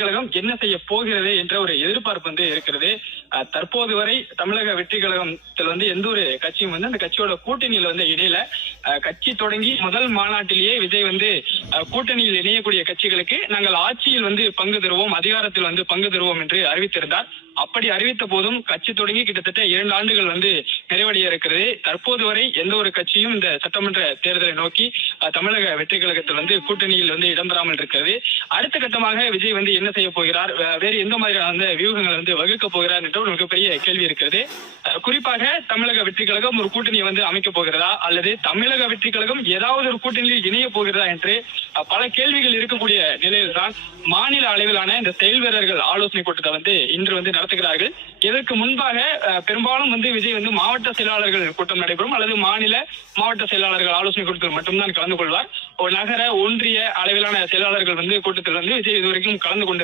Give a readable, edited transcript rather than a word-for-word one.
கழகம் என்ன செய்ய போகிறது என்ற ஒரு எதிர்பார்ப்பு இருக்கிறது. தற்போது வரை தமிழக வெற்றி கழகத்தில் எந்த ஒரு கட்சியும் அந்த கட்சியோட கூட்டணியில் இணையல. கட்சி தொடங்கி முதல் மாநாட்டிலேயே விஜய் கூட்டணியில் இணையக்கூடிய கட்சிகளுக்கு நாங்கள் ஆட்சியில் பங்கு தருவோம், அதிகாரத்தில் பங்கு தருவோம் என்று அறிவித்திருந்தார். அப்படி அறிவித்த போதும் கட்சி தொடங்கி கிட்டத்தட்ட 2 ஆண்டுகள் நிறைவடைய இருக்கிறது. தற்போது வரை எந்த ஒரு கட்சியும் இந்த சட்டமன்ற தேர்தலை நோக்கி தமிழக வெற்றி கழகத்தில் கூட்டணியில் இடம்பெறாமல் இருக்கிறது. அடுத்த கட்டமாக விஜய் என்ன செய்ய போகிறார், வேறு எந்த மாதிரியான வியூகங்கள் வகுக்க போகிறார் என்ற ஒரு மிகப்பெரிய கேள்வி இருக்கிறது. குறிப்பாக தமிழக வெற்றி கழகம் ஒரு கூட்டணியை அமைக்க போகிறதா அல்லது தமிழக வெற்றி கழகம் ஏதாவது ஒரு கூட்டணியில் இணைய போகிறதா என்று பல கேள்விகள் இருக்கக்கூடிய நிலையில் தான் மாநில அளவிலான இந்த செயல் வீரர்கள் ஆலோசனை கூட்டத்தை இன்று நடத்துகிறார்கள். இதற்கு முன்பாக பெரும்பாலும் விஜய் மாவட்ட செயலாளர்கள் கூட்டம் நடைபெறும் அல்லது மாவட்ட செயலாளர்கள் ஆலோசனை கூட்டத்தில் மட்டும்தான் கலந்து கொள்வார். ஒரு நகர ஒன்றிய அளவிலான செயலாளர்கள் கூட்டத்தில் விஜய் இதுவரைக்கும் கலந்து கொண்டு